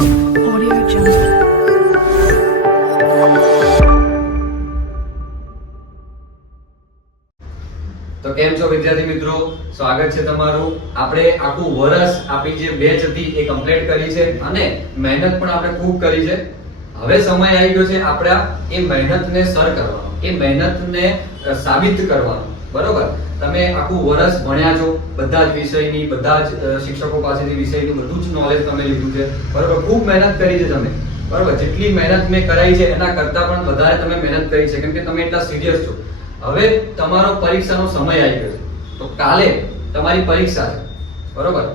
Audio Jungle. તો કેમ છો વિદ્યાર્થી મિત્રો, સ્વાગત છે તમારું. આપણે આખું વર્ષ આપણી જે બેચ હતી એ કમ્પ્લીટ કરી છે અને મહેનત પણ આપણે ખૂબ કરી છે. હવે સમય આવી ગયો છે આપણા એ મહેનતને સર કરવાનો, એ મહેનતને સાબિત કરવાનો. બરોબર, તમે આખું વર્ષ ભણ્યા છો, બધા જ વિષયની, બધા જ શિક્ષકો પાસેથી વિષયનું બધું જ નોલેજ તમે લીધું છે. બરોબર, ખૂબ મહેનત કરી છે તમે. બરોબર, જેટલી મહેનત મેં કરાઈ છે એના કરતાં પણ વધારે તમે મહેનત કરી છે, કેમ કે તમે એટલા સિરિયસ છો. હવે તમારો પરીક્ષાનો સમય આવી ગયો છે. તો કાલે તમારી પરીક્ષા છે. બરોબર,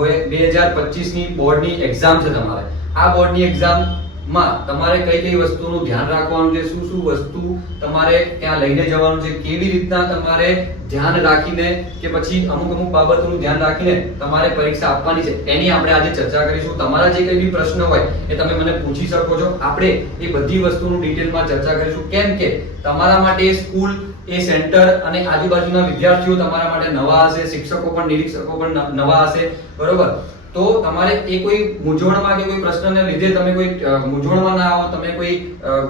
2025 ની બોર્ડની એક્ઝામ છે તમારે. આ બોર્ડની એક્ઝામમાં તમારે કઈ કઈ વસ્તુનું ધ્યાન રાખવાનું છે, શું શું વસ્તુ તમારે ત્યાં લઈને જવાનું છે, કેવી રીતના તમારે ધ્યાન રાખીને કે પછી અમુક બાબતોનું ધ્યાન રાખીને તમારે પરીક્ષા આપવાની છે, એની આપણે આજે ચર્ચા કરીશું. તમારા જે કઈ બી પ્રશ્ન હોય એ તમે મને પૂછી શકો છો. આપણે એ બધી વસ્તુનું ડિટેલમાં ચર્ચા કરીશું, કેમ કે તમારા માટે સ્કૂલ, એ સેન્ટર અને આજુબાજુના વિદ્યાર્થીઓ તમારા માટે નવા હશે, શિક્ષકો પણ, નિરીક્ષકો પણ નવા હશે. બરોબર, તો તમારે એ કોઈ મૂંઝવણમાં કે કોઈ પ્રશ્નને લીધે તમે કોઈ મૂંઝવણમાં ના આવો, તમે કોઈ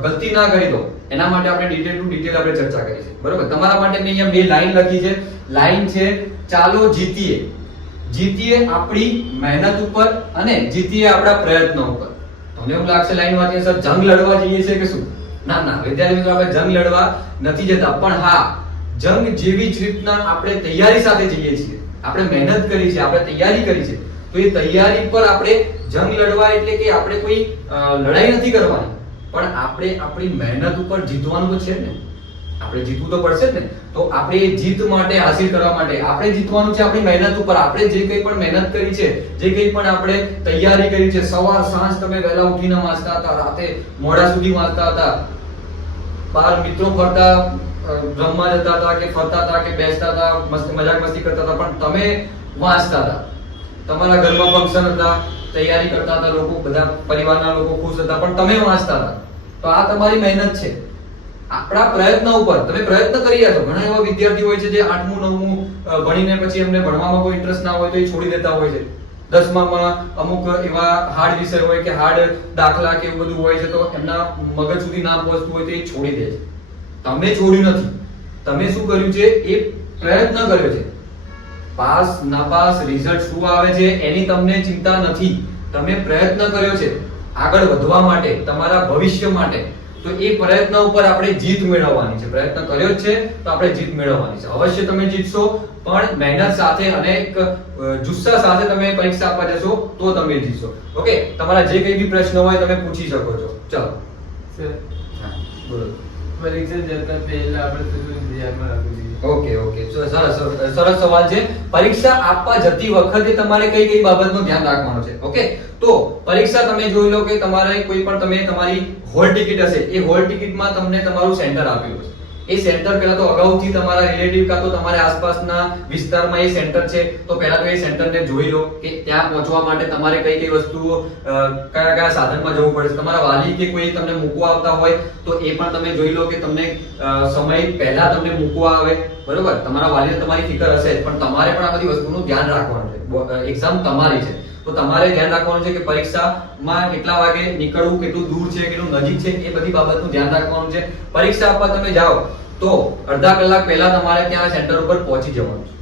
ગલતી ના કરી દો, એના માટે આપણે ડિટેલ ટુ ડિટેલ આપણે ચર્ચા કરી છે. બરોબર, તમારા માટે મેં અહીંયા બે લાઈન લખી છે. લાઈન છે, ચાલો જીતીએ. જીતીએ આપણી મહેનત ઉપર અને જીતીએ આપણા પ્રયત્નો ઉપર. તમને એવું લાગશે લાઈન વાંચીને સર જંગ લડવા જઈએ છે કે શું? ના ના વિદ્યાર્થી મિત્રો, આપણે જંગ લડવા નથી જતા, પણ હા, જંગ જેવી જ રીતના આપણે તૈયારી સાથે જઈએ છીએ. આપણે મહેનત કરી છે, આપણે તૈયારી કરી છે, તો એ તૈયારી પર આપણે જંગ લડવા એટલે કે આપણે કોઈ લડાઈ નથી કરવાની, પણ આપણે આપણી મહેનત ઉપર જીતવાનું તો છે ને. આપણે જીતવું તો પડશે જ ને. તો આપણે એ જીત માટે, હાસિલ કરવા માટે આપણે જીતવાનું છે આપણી મહેનત ઉપર. આપણે જે કંઈ પણ મહેનત કરી છે, જે કંઈ પણ આપણે તૈયારી કરી છે, સવાર સાંજ તમે વહેલા ઉઠીને વાંચતા હતા, રાતે મોડા સુધી વાંચતા હતા, બહાર મિત્રો ફરતા રમવા જતા હતા કે ફરતા હતા કે બેસતા હતા, મજાક મસ્તી કરતા હતા, પણ તમે વાંચતા હતા. તમારા ઘરમાં ફંક્શન હતા, તૈયારી કરતા હતા, લોકો બધા પરિવારના લોકો ખુશ હતા, પણ તમે વાંચતા હતા. તો આ તમારી મહેનત છે. આપણા પ્રયત્ન ઉપર તમે પ્રયત્ન કરી રહ્યા છો. ઘણા એવા વિદ્યાર્થીઓ હોય છે જે 8મું 9મું ભણીને પછી એમને ભણવામાં કોઈ ઇન્ટરેસ્ટ ના હોય તો એ છોડી દેતા હોય છે. 10મામાં અમુક એવા હાર્ડ વિષય હોય કે હાર્ડ દાખલા કે એવું બધું હોય છે, તો એમના મગજ સુધી ના પહોંચતું હોય તો એ છોડી દે છે. તમે છોડ્યું નથી. તમે શું કર્યું છે? એ પ્રયત્ન કર્યો છે. પાસ નાપાસ રિઝલ્ટ શું આવે છે એની તમને ચિંતા નથી. તમે પ્રયત્ન કર્યો છે આગળ વધવા માટે, તમારા ભવિષ્ય માટે. તો એ પ્રયત્ન ઉપર આપણે જીત મેળવવાની છે. પ્રયત્ન કર્યો છે તો આપણે જીત મેળવવાની છે. અવશ્ય તમે જીતશો, પણ મહેનત સાથે અને એક જુસ્સા સાથે તમે પરીક્ષા આપવા જશો તો તમે જીતશો. ઓકે, તમારા જે કઈ બી પ્રશ્ન હોય તમે પૂછી શકો છો. ચલો સર, હા બોલો. પરીક્ષા જતા પહેલા આપણે શું ધ્યાનમાં રાખવું જોઈએ? ઓકે સરસ સવાલ છે. પરીક્ષા આપવા જતી વખતે તમારે કઈ કઈ બાબતનું ધ્યાન રાખવાનું છે? ઓકે, તો પરીક્ષા તમે જોઈ લો કે તમારે કોઈ પણ તમે તમારી હોલ ટિકિટ હશે, એ હોલ ટિકિટમાં તમને તમારું સેન્ટર આપેલું છે. એ સેન્ટર પહેલા તો અગાઉથી તમારા રિલેટિવ કાં તો તમારા આસપાસના વિસ્તારમાં એ સેન્ટર છે, તો પહેલા તો એ સેન્ટરને જોઈ લો કે ત્યાં પહોંચવા માટે તમારે કઈ કઈ વસ્તુઓ, કયા કયા સાધનમાં જવું પડે. તમારા વાલી કે કોઈ તમને મૂકવા આવતા હોય તો એ પણ તમે જોઈ લો કે તમને સમય પહેલા તમને મૂકવા આવે. બરોબર, તમારા વાલીને તમારી ફિકર હશે, પણ તમારે પણ આ બધી વસ્તુનું ધ્યાન રાખવાનું છે. એક્ઝામ તમારી છે, તો તમારે ધ્યાન રાખવાનું છે કે પરીક્ષામાં કેટલા વાગે નીકળવું, કેટલું દૂર છે, કેટલું નજીક છે, એ બધી બાબતનું ધ્યાન રાખવાનું છે. પરીક્ષા આપવા તમે જાઓ તો અડધા કલાક પહેલા તમારે ત્યાં સેન્ટર ઉપર પહોંચી જવાનું છે.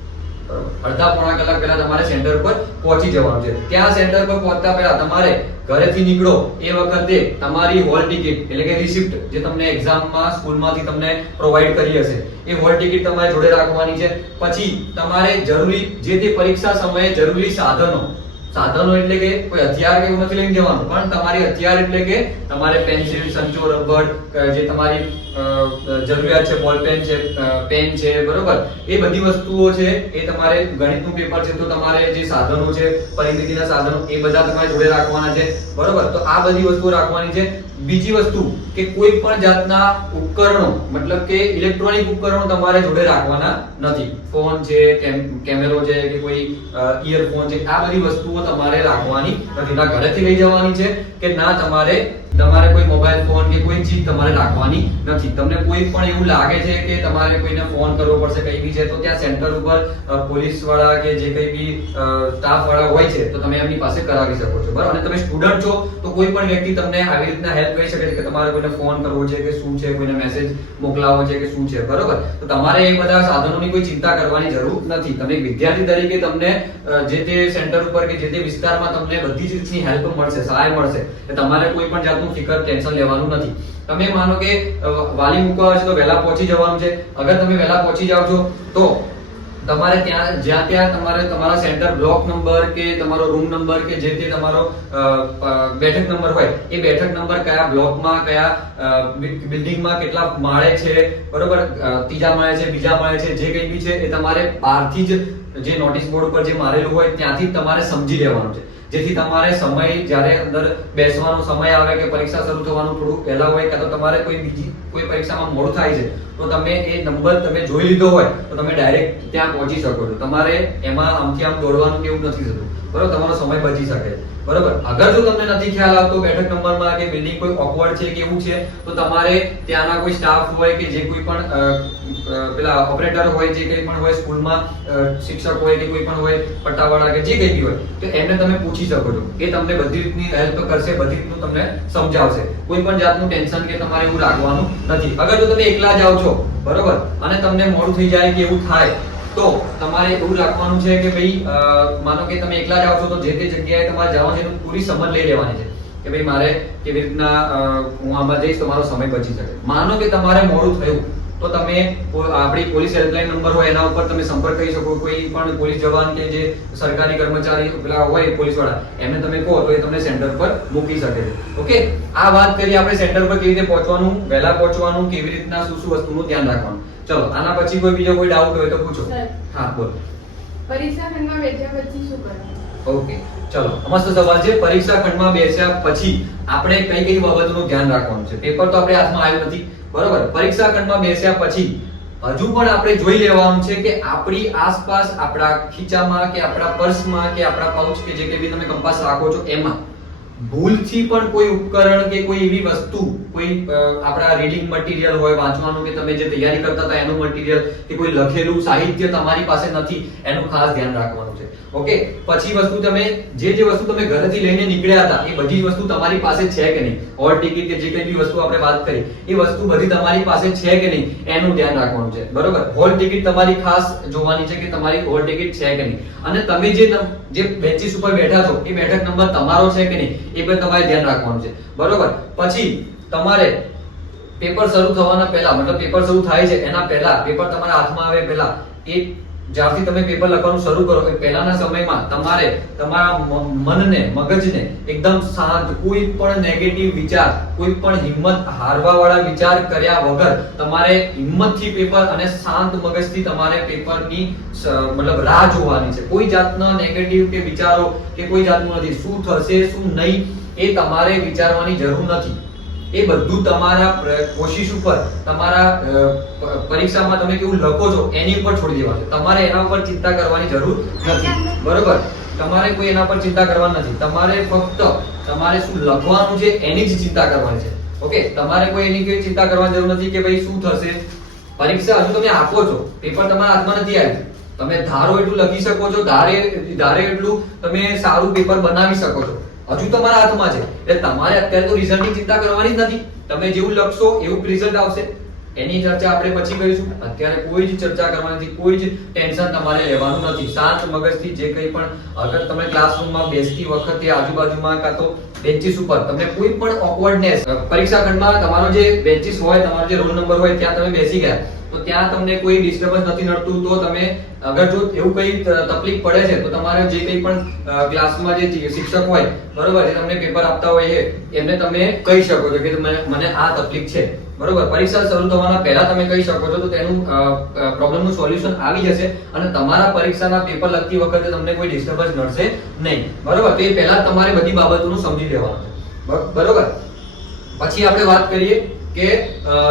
બરોબર, અડધા પોણા કલાક પહેલા તમારે સેન્ટર ઉપર પહોંચી જવાનું છે. ત્યાં સેન્ટર પર પહોંચતા પહેલા તમારે ઘરેથી નીકળો એ વખતે તમારી હોલ ટિકિટ એટલે કે રિસિપ્ટ જે તમને એક્ઝામમાં સ્કૂલમાંથી તમને પ્રોવાઈડ કરી હશે, એ હોલ ટિકિટ તમારે જોડે રાખવાની છે. પછી તમારે જરૂરી જે તે પરીક્ષા સમયે જરૂરી સાધનો એટલે કે કોઈ હથિયાર કે એવું નથી લઈને જવાનું, પણ તમારી હથિયાર એટલે કે તમારે પેન્સિલ, સંચો, રબર, જે તમારી જરૂરિયાત છે, બોલ પેન છે, પેન છે, બરોબર, એ બધી વસ્તુઓ છે. એ તમારે ગણિતનું પેપર છે તો તમારે જે સાધનો છે, પરિમિતિના સાધનો, એ બધા તમારે જોડે રાખવાના છે. બરોબર, તો આ બધી વસ્તુઓ રાખવાની છે. બીજી વસ્તુ કે કોઈ પણ જાતના ઉપકરણો, મતલબ કે ઇલેક્ટ્રોનિક ઉપકરણો તમારે જોડે રાખવાના નથી. ફોન છે, કેમેરો છે કે કોઈ ઇયરફોન છે, આ બધી વસ્તુઓ તમારે રાખવાની નથી, ના ઘરેથી લઈ જવાની છે કે ના તમારે કોઈ મોબાઈલ ફોન કે કોઈ ચીજ તમારે રાખવાની નથી. તમને કોઈ પણ એવું લાગે છે કે તમારે કોઈને ફોન કરવો પડશે કઈ બી છે તો ત્યાં સેન્ટર ઉપર પોલીસ વાળા કે જે કઈ બી સ્ટાફ વાળા હોય છે તો તમે એમની પાસે કરાવી શકો છો, બરાબર. અને તમે સ્ટુડન્ટ છો તો કોઈ પણ વ્યક્તિ તમને આવી રીતના હેલ્પ કરી શકે છે કે તમારે કોઈને ફોન કરવો છે કે શું છે, કોઈને મેસેજ મોકલાવવો છે કે શું છે, બરાબર. તો તમારે એ બધા સાધનોની કોઈ ચિંતા કરવાની જરૂર નથી. તમે વિદ્યાર્થી તરીકે તમને જે તે સેન્ટર ઉપર કે જે તે વિસ્તારમાં તમને બધી જ રીતની હેલ્પ મળશે, સહાય મળશે. તમારે કોઈ પણ જાતનું ફિકર ટેન્શન લેવાનું નથી. તમે માનો કે વાલી મૂકવા આવે છે તો વહેલા પહોંચી જવાનું છે. અગર તમે વહેલા પહોંચી જાવ છો તો તમારે ત્યાં જ્યાં ત્યાં તમારે તમારા સેન્ટર બ્લોક નંબર કે તમારો રૂમ નંબર કે જે તે તમારો બેઠક નંબર હોય એ બેઠક નંબર કયા બ્લોકમાં કયા બિલ્ડિંગમાં કેટલા માળે છે, બરોબર, ત્રીજા માળે છે, બીજા માળે છે, જે કંઈ બી છે એ તમારે બહારથી જ જે નોટિસ બોર્ડ ઉપર જે મારેલું હોય ત્યાંથી તમારે સમજી લેવાનું છે. જેથી તમારે સમય જ્યારે અંદર બેસવાનો સમય આવે કે પરીક્ષા શરૂ થવાનું થોડું પહેલા હોય કે તો તમારે કોઈ પરીક્ષામાં મોડું થાય છે તો તમે એ નંબર તમે જોઈ લીધો હોય તો તમે ડાયરેક્ટ ત્યાં પહોંચી શકો છો. તમારે એમાં આમથી આમ દોડવાનું કે એવું નથી થતું, બરોબર. તમારો સમય બચી શકે છે, બરોબર. અગર જો તમને નથી ખ્યાલ આવતો બેઠક નંબરમાં કે બિલ્ડિંગ કોઈ ઓકવર્ડ છે કે એવું છે તો તમારે ત્યાંના કોઈ સ્ટાફ હોય કે જે કોઈ પણ પેલા ઓપરેટર હોય, જે કંઈ પણ હોય સ્કૂલમાં શિક્ષક હોય કે કોઈ પણ હોય પટ્ટાવાળા કે જે કંઈ બી હોય તો એમને તમે પૂછી શકો છો. એ તમને બધી રીતની હેલ્પ કરશે, બધી રીતનું તમને સમજાવશે. કોઈ પણ જાતનું ટેન્શન કે તમારે એવું રાખવાનું નથી. અગર જો તમે એકલા જાઓ છો, બરોબર, અને તમને મોડું થઈ જાય કે એવું થાય તો તમારે એવું રાખવાનું છે કે ભાઈ માનો કે તમે એકલા જાઓ છો તો જે તે જગ્યાએ તમારે જવાનું છે તો પૂરી સમજ લઈ લેવાની છે કે ભાઈ મારે કેવી રીતના હું આમાં જઈશ તો મારો સમય બચી શકે. માનો કે તમારે મોડું થયું તો તમે આપણી પોલીસ હેલ્પલાઇન નંબર હોય એના ઉપર તમે સંપર્ક કરી શકો. કોઈ પણ પોલીસ જવાન કે જે સરકારી કર્મચારી પેલા હોય પોલીસ વાળા એમને તમે કહો તો એ તમને સેન્ટર પર મૂકી શકે છે. ઓકે, આ વાત કરી આપણે સેન્ટર પર કેવી રીતે પહોંચવાનું, વહેલા પહોંચવાનું, કેવી રીતના શું શું વસ્તુનું ધ્યાન રાખવાનું. ચલો આના પછી કોઈ બીજો કોઈ ડાઉટ હોય તો પૂછો. હા બોલો. પરીક્ષા ખંડમાં બેઠ્યા પછી શું કરવાનું? ઓકે, ચલો મસ્ત સવાલ છે. પરીક્ષા ખંડમાં બેસ્યા પછી આપણે કઈ કઈ બાબતોનું ધ્યાન રાખવાનું છે. પેપર તો આપણે હાથમાં આવ્યું નથી, બરોબર. પરીક્ષા ખંડમાં બેસ્યા પછી હજુ પણ આપણે જોઈ લેવાનું છે કે આપણી આસપાસ, આપણા ખીચામાં કે આપણા પર્સમાં કે આપણા પાઉચ કે જે કે બી તમે કંપાસ રાખો છો એમાં ભૂલથી પણ કોઈ ઉપકરણ કે કોઈ એવી વસ્તુ, કોઈ આપણા રીડિંગ મટીરીયલ હોય, વાંચવાનું કે તમે જે તૈયારી કરતા હતા એનું મટીરીયલ કે કોઈ લખેલું સાહિત્ય તમારી પાસે નથી એનું ખાસ ધ્યાન રાખવાનું છે. ઓકે, પછી વસ્તુ તમે જે વસ્તુ તમે ઘરેથી લઈને નીકળ્યા હતા એ બધી જ વસ્તુ તમારી પાસે છે કે નહીં. હોલ ટિકિટ કે જે કંઈ બી વસ્તુ આપણે વાત કરી એ વસ્તુ બધી તમારી પાસે છે કે નહીં એનું ધ્યાન રાખવાનું છે, બરોબર. હોલ ટિકિટ તમારી ખાસ જોવાની છે કે તમારી હોલ ટિકિટ છે કે નહીં. અને તમે જે બેન્ચીસ ઉપર બેઠા છો એ બેઠક નંબર તમારો છે કે નહીં એ પણ તમારે ધ્યાન રાખવાનું છે, બરોબર. પછી તમારે પેપર શરૂ થવાના પહેલા, મતલબ પેપર શરૂ થાય છે એના પહેલા, પેપર તમારા હાથમાં આવે પહેલા, એ જ્યારથી તમે પેપર લખવાનું શરૂ કરો એ પહેલાના સમયમાં તમારે તમારા મનને, મગજને એકદમ શાંત, કોઈ પણ નેગેટિવ વિચાર, કોઈ પણ હિંમત હારવા વાળા વિચાર કર્યા વગર તમારે હિંમતથી પેપર અને શાંત મગજથી તમારે પેપરની મતલબ રાહ જોવાની છે. કોઈ જાતના નેગેટિવ કે વિચારો કે કોઈ જાતનું નથી. શું થશે શું નહીં એ તમારે વિચારવાની જરૂર નથી. એ બધું તમારા કોશિશ ઉપર, તમારા પરીક્ષામાં તમે કેવું લખો છો એની ઉપર છોડી દેવાનું છે. તમારે એના ઉપર ચિંતા કરવાની જરૂર નથી, બરોબર. તમારે કોઈ એના પર ચિંતા કરવાની નથી. તમારે ફક્ત તમારે શું લખવાનું છે એની જ ચિંતા કરવાની છે. ઓકે, તમારે કોઈ એની કોઈ ચિંતા કરવાની જરૂર નથી કે ભાઈ શું થશે. પરીક્ષા હજુ તમે આપો છો, પેપર તમારા હાથમાં નથી આવ્યું. તમે ધારો એટલું લખી શકો છો, ધારે એટલું તમે સારું પેપર બનાવી શકો છો, હજુ તમારા હાથમાં છે. એટલે તમારે અત્યારે તો રિઝલ્ટની ચિંતા કરવાની જ નથી. તમે જેવું લખશો એવું રિઝલ્ટ આવશે. એની ચર્ચા આપણે પછી કરીશું. અત્યારે કોઈ જ ચર્ચા કરવાની નથી, કોઈ જ ટેન્શન તમારે લેવાનું નથી. શાંત મગજથી જે કંઈ પણ, અગર તમે ક્લાસરૂમમાં બેસતી વખતે આજુબાજુમાં કાં તો બેન્ચીસ ઉપર તમને કોઈ પણ ઓકવર્ડનેસ, પરીક્ષા ખંડમાં તમારો જે બેન્ચીસ હોય, તમારો જે રોલ નંબર હોય ત્યાં તમે બેસી ગયા તો ત્યાં તમને કોઈ ડિસ્ટર્બન્સ નથી નડતું તો તમે, અગર જો એવું કઈ તકલીફ પડે છે તો તમારે જે કંઈ પણ ક્લાસમાં જે શિક્ષક હોય, બરોબર, જે તમને પેપર આપતા હોય એમને તમે કહી શકો છો કે મને આ તકલીફ છે, બરોબર. પરીક્ષા શરૂ થવાના પહેલા તમે કહી શકો છો તો તેનું પ્રોબ્લેમનું સોલ્યુશન આવી જશે અને તમારા પરીક્ષાના પેપર લખતી વખતે તમને કોઈ ડિસ્ટર્બન્સ નડશે નહીં, બરોબર. તો એ પહેલા તમારે બધી બાબતોનું સમજી લેવાનું છે, બરોબર. પછી આપણે વાત કરીએ કે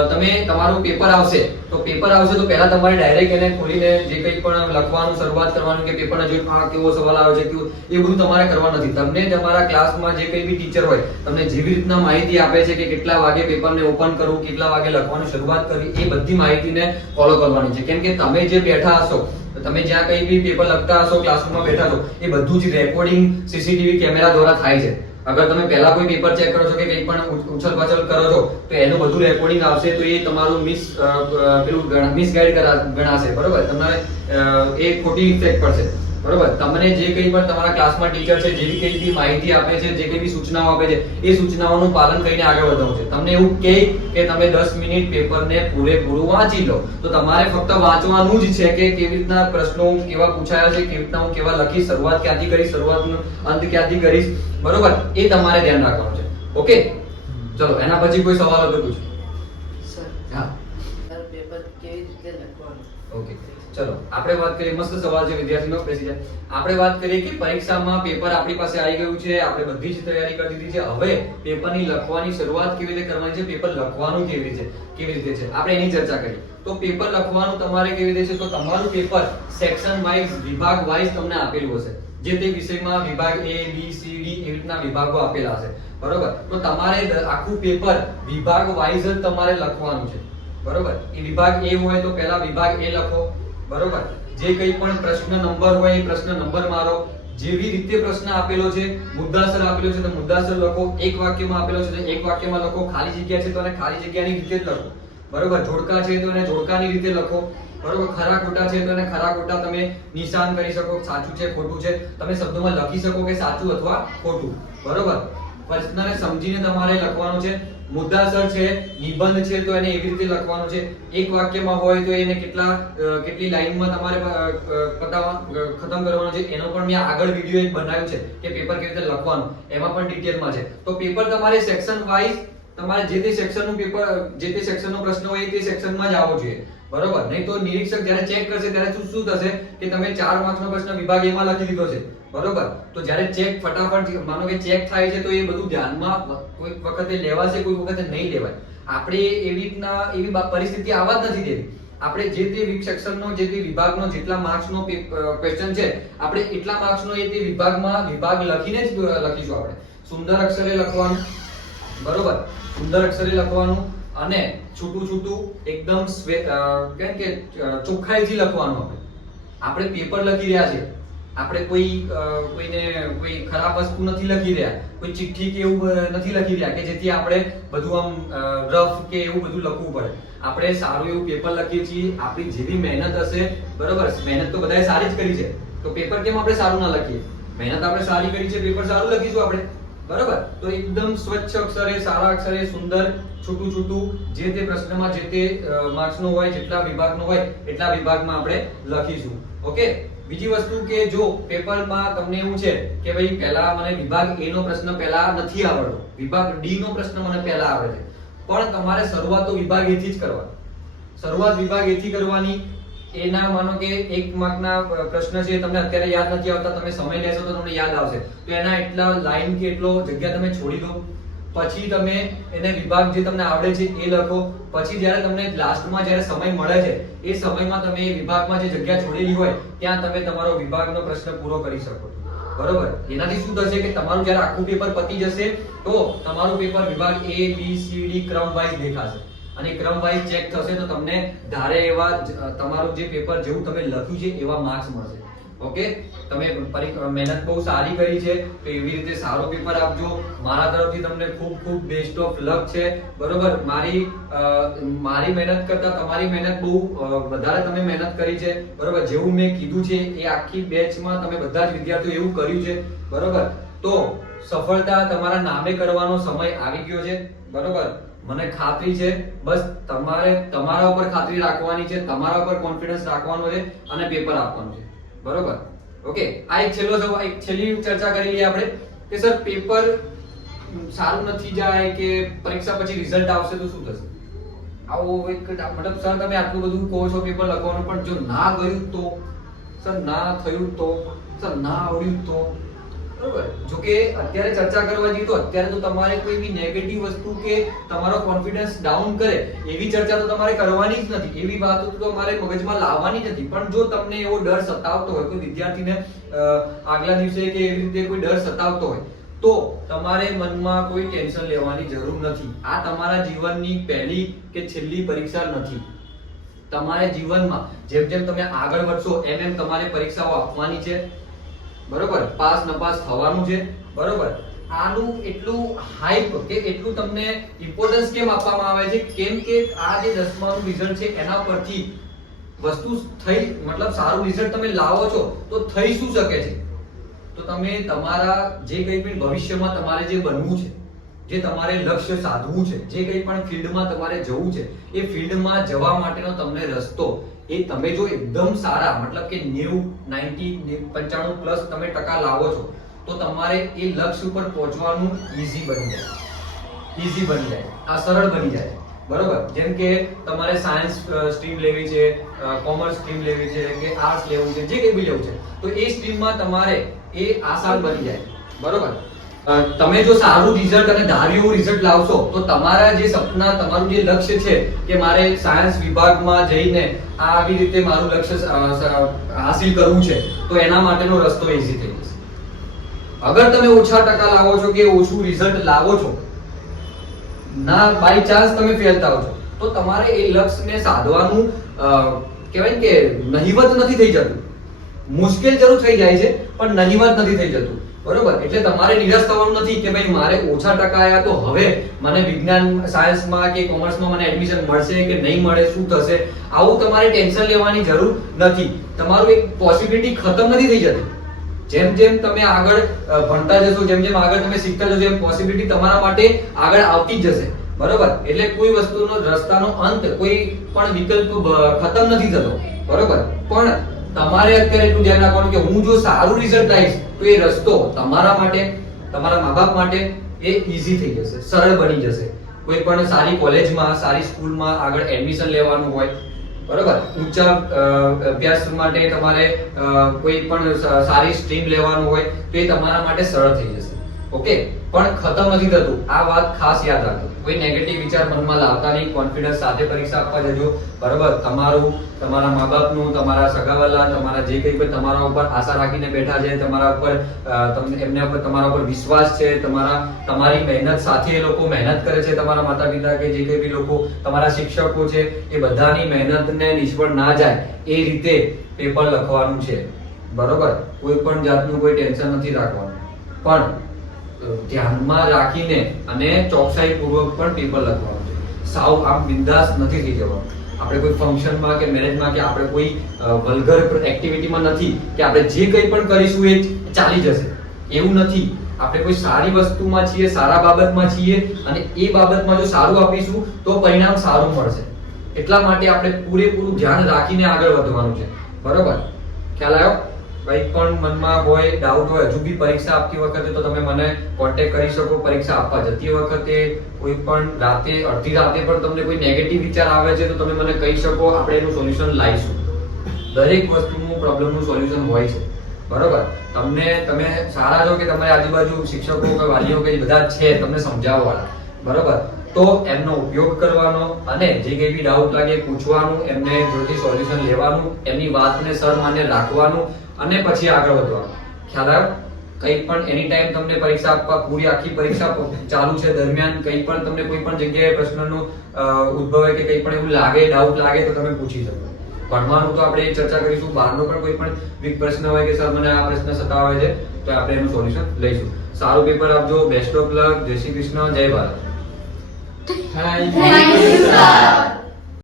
તમે તમારું પેપર આવશે તો પહેલા તમારે ડાયરેક્ટ એને ખોલીને જે કંઈ પણ લખવાનું શરૂઆત કરવાનું કે પેપરના જો આ કેવો સવાલ આવે છે કેવું એ બધું તમારે કરવાનું નથી. તમને તમારા ક્લાસમાં જે કંઈ બી ટીચર હોય તમને જેવી રીતના માહિતી આપે છે કે કેટલા વાગે પેપરને ઓપન કરવું, કેટલા વાગે લખવાનું શરૂઆત કરવી, એ બધી માહિતીને ફોલો કરવાની છે. કેમ કે તમે જે બેઠા હશો, તમે જ્યાં કંઈ બી પેપર લખતા હશો, ક્લાસરૂમમાં બેઠા છો, એ બધું જ રેકોર્ડિંગ સીસીટીવી કેમેરા દ્વારા થાય છે. અગર તમે પહેલા કોઈ પેપર ચેક કરો છો કે કંઈ પણ ઉછલ પાછલ કરો છો તો એનું બધું રેકોર્ડિંગ આવશે તો એ તમારું મિસગાઈડ ગણાશે. બરોબર, તમને એ ખોટી ઇફેક્ટ પડશે. બરોબર, તમને જે કંઈ પણ તમારા ક્લાસમાં ટીચર છે જેવી કંઈ બી માહિતી આપે છે, જે કંઈ બી સૂચનાઓ આપે છે, એ સૂચનાઓનું પાલન કરીને આગળ વધવું છે. તમને એવું કહે કે તમે 10 મિનિટ પેપરને પૂરેપૂરું વાંચી લો તો તમારે ફક્ત વાંચવાનું જ છે કે કેવી રીતના પ્રશ્નો કેવા પૂછાયા છે, કેવી રીતના હું કેવા લખીશ, શરૂઆત ક્યાંથી કરીશ, શરૂઆતનો અંત ક્યાંથી કરીશ. બરોબર, એ તમારે ધ્યાન રાખવાનું છે. ઓકે, ચલો એના પછી કોઈ સવાલ હતો પૂછો. સર, હા, સર પેપર કેવી રીતે લખવાનું? ઓકે, ચલો આપણે વાત કરીએ. મસ્ત સવાલ છે વિદ્યાર્થીનો, બેસી જાય. આપણે વાત કરીએ કે પરીક્ષામાં પેપર આપણી પાસે આવી ગયું છે, આપણે બધી જ તૈયારી કરી દીધી છે. હવે પેપરની લખવાની શરૂઆત કેવી રીતે કરવાની છે, પેપર લખવાનું કેવી રીતે છે, આપણે એની ચર્ચા કરીએ. તો પેપર લખવાનું તમારે કેવી રીતે છે, તો તમારું પેપર સેક્શન વાઇઝ, વિભાગ વાઇઝ તમને આપેલું હશે. જે તે વિષયમાં વિભાગ A, B, C, D એવી રીતના વિભાગો આપેલા હશે. બરોબર, તો તમારે આખું પેપર વિભાગ વાઇઝ જ તમારે લખવાનું છે. બરોબર, એ વિભાગ A હોય તો પહેલા વિભાગ A લખો. બરોબર, જે કંઈ પણ પ્રશ્ન નંબર હોય એ પ્રશ્ન નંબર મારો. જેવી રીતે પ્રશ્ન આપેલો છે, મુદ્દાસર આપેલો છે તો મુદ્દાસર લખો. એક વાક્યમાં આપેલો છે તો એક વાક્યમાં લખો. ખાલી જગ્યા છે તો એને ખાલી જગ્યાની રીતે જ લખો. બરોબર, જોડકા છે તો એને જોડકાની રીતે લખો. બરોબર, ખરા ખોટા છે તો એને ખરા ખોટા તમે નિશાન કરી શકો, સાચું છે ખોટું છે તમે શબ્દોમાં લખી શકો કે સાચું અથવા ખોટું. બરોબર, પ્રશ્નને સમજીને તમારે લખવાનું છે. મુદ્દાસર છે, નિબંધ છે તો એને એવી રીતે લખવાનું છે. એક વાક્યમાં હોય તો એને કેટલી લાઈનમાં તમારે ખતમ કરવાનું છે એનો પણ મેં આગળ વિડિયો એક બનાવ્યો છે કે પેપર કેવી રીતે લખવાનું, એમાં પણ ડિટેલમાં છે. તો પેપર તમારે સેક્શન વાઇઝ તમારે જે તે સેક્શનનું પેપર, જે તે સેક્શનનો પ્રશ્ન હોય તે સેક્શનમાં જ આવવો જોઈએ. બરોબર, નહીં તો નિરીક્ષક જ્યારે ચેક કરશે ત્યારે શું થશે કે તમે 4 માર્ક્સનો પ્રશ્ન વિભાગ A માં લખી દીધો છે. બરોબર, તો જ્યારે ચેક ફટાફટ માનો કે ચેક થાય છે તો એ બધું ધ્યાનમાં કોઈ વખતે લેવાશે, કોઈ વખતે નહીં લેવાય. આપણે એવી પરિસ્થિતિ આવવા જ નથી દેવી. આપણે જે તે સેક્શનનો, જે તે વિભાગનો જેટલા માર્ક્સનો ક્વેશ્ચન છે, આપણે એટલા માર્ક્સનો એ તે વિભાગ લખીને જ લખીશું. આપણે સુંદર અક્ષરે લખવાનું. બરોબર, સુંદર અક્ષરે લખવાનું અને છૂટું એકદમ કેમ કે ચોખ્ખાઈથી લખવાનું. આપણે પેપર લખી રહ્યા છે, આપણે કોઈ ખરાબ વસ્તુ નથી લખી રહ્યા, કોઈ ચિઠ્ઠી કે એવું નથી લખી રહ્યા કે જેથી આપણે બધું આમ રફ કે એવું બધું લખવું પડે. આપણે સારું એવું પેપર લખીએ છીએ. આપણી જેવી મહેનત હશે, બરોબર, મહેનત તો બધાએ સારી જ કરી છે તો પેપર કેમ આપણે સારું ના લખીએ? મહેનત આપણે સારી કરી છે, પેપર સારું લખીશું આપણે. બરોબર, તો એકદમ સ્વચ્છ અક્ષરે, સારા અક્ષરે, સુંદર, છૂટું જે તે પ્રશ્નમાં જે તે માર્ક્સનો હોય, જેટલા વિભાગનો હોય એટલા વિભાગમાં આપણે લખીશું. ઓકે, બીજી વસ્તુ કે જો પેપરમાં તમને એવું છે કે ભાઈ પહેલા મને વિભાગ A નો પ્રશ્ન પહેલા નથી આવડતો, વિભાગ D નો પ્રશ્ન મને પહેલા આવડે છે, પણ તમારે શરૂઆત તો વિભાગ A થી જ કરવાની. શરૂઆત વિભાગ A થી કરવાની. એના માનો કે 1 માર્કના પ્રશ્ન છે, તમને અત્યારે યાદ નથી આવતા, તમે સમય લેશો તો તમને યાદ આવશે, તો એના એટલા લાઈન કે એટલો જગ્યા તમે છોડી દો. પછી તમે એને વિભાગ જે તમને આવડે છે એ લખો. પછી જ્યારે તમને લાસ્ટમાં જ્યારે સમય મળે છે એ સમયમાં તમે એ વિભાગમાં જે જગ્યા છોડેલી હોય ત્યાં તમે તમારો વિભાગનો પ્રશ્ન પૂરો કરી શકો. બરોબર, એનાથી શું થશે કે તમારું જ્યારે આખું પેપર પતી જશે તો તમારું પેપર વિભાગ A, B, C, D ક્રમ વાઇઝ દેખાશે અને ક્રમ વાઇઝ ચેક થશે તો તમને ધારે એવા તમારું જે પેપર જેવું તમે લખ્યું છે એવા માર્ક્સ મળશે. ઓકે, તમે મહેનત બહુ સારી કરી છે તો એવી રીતે સારો પેપર આપજો. મારા તરફથી તમને ખૂબ બેસ્ટ ઓફ લક છે. બરોબર, મારી મહેનત કરતા તમારી મહેનત બહુ વધારે તમે મહેનત કરી છે. બરોબર, જેવું મેં કીધું છે એ આખી બેચમાં તમે બધા જ વિદ્યાર્થીઓ એવું કર્યું છે. બરોબર, તો સફળતા તમારા નામે કરવાનો સમય આવી ગયો છે. બરોબર, મને ખાતરી છે, બસ તમારે તમારા ઉપર ખાતરી રાખવાની છે, તમારા ઉપર કોન્ફિડન્સ રાખવાનો છે અને પેપર આપવાનું છે. બરોબર, ઓકે, આ એક છેલ્લી ચર્ચા કરી લઈએ આપણે કે સર પેપર સારું નથી જાય કે પરીક્ષા પછી રિઝલ્ટ આવશે તો શું થશે? આવો એક મતલબ સર તમે આટલું બધું કહો છો પેપર લખવાનું, પણ જો ના ગયું તો, સર ના થયું તો, સર ના આવડ્યું તો બરોબર. જો કે અત્યારે ચર્ચા કરવા જઈએ તો અત્યારે તો તમારે કોઈ બી નેગેટિવ વસ્તુ કે તમારો કોન્ફિડન્સ ડાઉન કરે એવી ચર્ચા તો તમારે કરવાની જ નથી, એવી વાતો તો તમારે મગજમાં લાવવાની જ નથી. પણ જો તમને એવો ડર સતાવતો હોય, કોઈ વિદ્યાર્થીને આગલા દિવસે કે એવી રીતે કોઈ ડર સતાવતો હોય, તો તમારે મનમાં કોઈ ટેન્શન લેવાની જરૂર નથી. આ તમારા જીવનની પહેલી કે છેલ્લી પરીક્ષા નથી. તમારે જીવનમાં જેમ જેમ તમે આગળ વધશો એમ એમ તમારે પરીક્ષાઓ આપવાની છે, બરોબર. પાસ નપાસ થવાનું છે, બરોબર. આનું એટલું હાઈપ કે એટલું તમને ઇમ્પોર્ટન્સ કેમ આપવામાં આવે છે? કેમ કે આ જે 10માનું રિઝલ્ટ છે એના પરથી વસ્તુ થઈ, મતલબ સારું રિઝલ્ટ તમે લાવો છો તો થઈ શું શકે છે? તો તમે તમારા જે કંઈ પણ ભવિષ્યમાં તમારે જે બનવું છે, જે તમારે લક્ષ્ય સાધવું છે, જે કંઈ પણ ફિલ્ડમાં તમારે જવું છે, એ ફિલ્ડમાં જવા માટેનો તમને રસ્તો એ તમે જો એકદમ સારા, મતલબ કે 90 95 પ્લસ તમે ટકા લાવો છો તો તમારે એ લક્ષ્ય ઉપર પહોંચવાનું ઈઝી બની જાય, આ સરળ બની જાય, બરોબર. જેમ કે તમારે સાયન્સ સ્ટ્રીમ લેવી છે, કોમર્સ સ્ટ્રીમ લેવી છે કે આર્ટ્સ લેવું છે, જે કંઈ બી લેવું છે તો એ સ્ટ્રીમમાં તમારે એ આસાન બની જાય, બરોબર. તમે જો સારું રિઝલ્ટ અને ધાર્યું રિઝલ્ટ લાવશો તો તમારા જે સપના, તમારું જે લક્ષ્ય છે કે મારે સાયન્સ વિભાગમાં જઈને આવી રીતે મારું લક્ષ્ય હાસિલ કરવું છે તો એના માટેનો રસ્તો ઈઝી થઈ જશે. અગર તમે ઓછા ટકા લાવો છો કે ઓછું રિઝલ્ટ લાવો છો, ના બાય ચાન્સ તમે ફેલ થાઓ છો, તો તમારે એ લક્ષ્યને સાધવાનું કહેવાય કે નહિવત નથી થઈ જતું. મુશ્કેલ જરૂર થઈ જાય છે પણ નહિવત નથી થઈ જતું, બરોબર. એટલે તમારે નિરાશ થવાનું નથી કે ભાઈ મારે ઓછા ટકા આવ્યા તો હવે મને વિજ્ઞાન સાયન્સમાં કે કોમર્સમાં મને એડમિશન મળશે કે નહીં મળે, શું થશે, આવું તમારે ટેન્શન લેવાની જરૂર નથી. તમારું એક પોસિબિલિટી ખતમ નથી થઈ જતી. જેમ જેમ તમે આગળ ભણતા જશો, જેમ જેમ આગળ તમે શીખતા જશો, એમ પોસિબિલિટી તમારા માટે આગળ આવતી જ જશે, બરોબર. એટલે કોઈ વસ્તુનો રસ્તાનો અંત, કોઈ પણ વિકલ્પ ખતમ નથી થતો, બરોબર. પણ તમારે અત્યારે એટલું ધ્યાન રાખવાનું કે હું જો સારું રિઝલ્ટ લાવીશ તો એ રસ્તો તમારા માટે, તમારા મા બાપ માટે એ ઈઝી થઈ જશે, સરળ બની જશે. કોઈ પણ સારી કોલેજમાં, સારી સ્કૂલમાં આગળ એડમિશન લેવાનું હોય, બરોબર. ઊંચા અભ્યાસ માટે તમારે કોઈ પણ સારી સ્ટ્રીમ લેવાનું હોય તો એ તમારા માટે સરળ થઈ જશે, ઓકે. પણ ખતમ નથી થતું, આ વાત ખાસ યાદ રાખજો. કોઈ નેગેટિવ વિચાર મનમાં લાવતા નહીં, કોન્ફિડન્સ સાથે પરીક્ષા આપવા જજો, બરોબર. તમારું, તમારા મા બાપનું, તમારા સગાવાલા, તમારા જે કંઈ પણ તમારા ઉપર આશા રાખીને બેઠા છે, તમારા ઉપર એમને ઉપર તમારા ઉપર વિશ્વાસ છે, તમારી મહેનત સાથે એ લોકો મહેનત કરે છે, તમારા માતા પિતા કે જે કંઈ બી લોકો, તમારા શિક્ષકો છે, એ બધાની મહેનતને નિષ્ફળ ના જાય એ રીતે પેપર લખવાનું છે, બરોબર. કોઈ પણ જાતનું કોઈ ટેન્શન નથી રાખવાનું, પણ ધ્યાનમાં રાખીને અને ચોકસાઈપૂર્વક પણ પેપર લખવાનું છે. સાવ આમ બિંદાસ નથી થઈ જવાનું. આપણે કોઈ ફંક્શનમાં કે મેરેજમાં કે આપણે કોઈ વલ્ગર એક્ટિવિટીમાં નથી કે આપણે જે કંઈ પણ કરીશું એ ચાલી જશે, એવું નથી. આપણે કોઈ સારી વસ્તુમાં છીએ, સારા બાબતમાં છીએ અને એ બાબતમાં જો સારું આપીશું તો પરિણામ સારું મળશે. એટલા માટે આપણે પૂરેપૂરું ધ્યાન રાખીને આગળ વધવાનું છે, બરોબર. ખ્યાલ આવ્યો? કંઈ પણ મનમાં હોય, ડાઉટ હોય, હજુ બી પરીક્ષા આપતી વખતે તો તમે મને કોન્ટેક્ટ કરી શકો. પરીક્ષા આપવા જતી વખતે કોઈ પણ રાતે, અડધી રાતે પણ તમને કોઈ નેગેટિવ વિચાર આવે છે તો તમે મને કહી શકો, આપણે એનું સોલ્યુશન લાવીશું. દરેક વસ્તુનું, પ્રોબ્લેમનું સોલ્યુશન હોય છે, બરોબર. તમે સારા છો કે તમારી આજુબાજુ શિક્ષકો કે વાલીઓ કે બધા છે તમને સમજાવવાના, બરોબર. તો એમનો ઉપયોગ કરવાનો અને જે કંઈ બી ડાઉટ લાગે પૂછવાનું, એમને જોરથી સોલ્યુશન લેવાનું, એમની વાતને સન્માન્ય રાખવાનું અને પછી આગળ વધવાનું. ખ્યાલ આવ્યો? કંઈ પણ એની ટાઈમ તમને પરીક્ષા આપવા, પૂરી આખી પરીક્ષા ચાલુ છે દરમિયાન કંઈ પણ તમને કોઈ પણ જગ્યાએ પ્રશ્નનો ઉદ્ભવે કે કંઈ પણ એવું લાગે, ડાઉટ લાગે તો તમે પૂછી શકો. ભણવાનું તો આપણે ચર્ચા કરીશું, બહારનો પણ કોઈ પણ પ્રશ્ન હોય કે સર મને આ પ્રશ્ન સતાવે છે તો આપણે એનું સોલ્યુશન લઈશું. સારું પેપર આપજો. Best of luck. જય શ્રી કૃષ્ણ. જય Bharat. Thank Thank you, sir.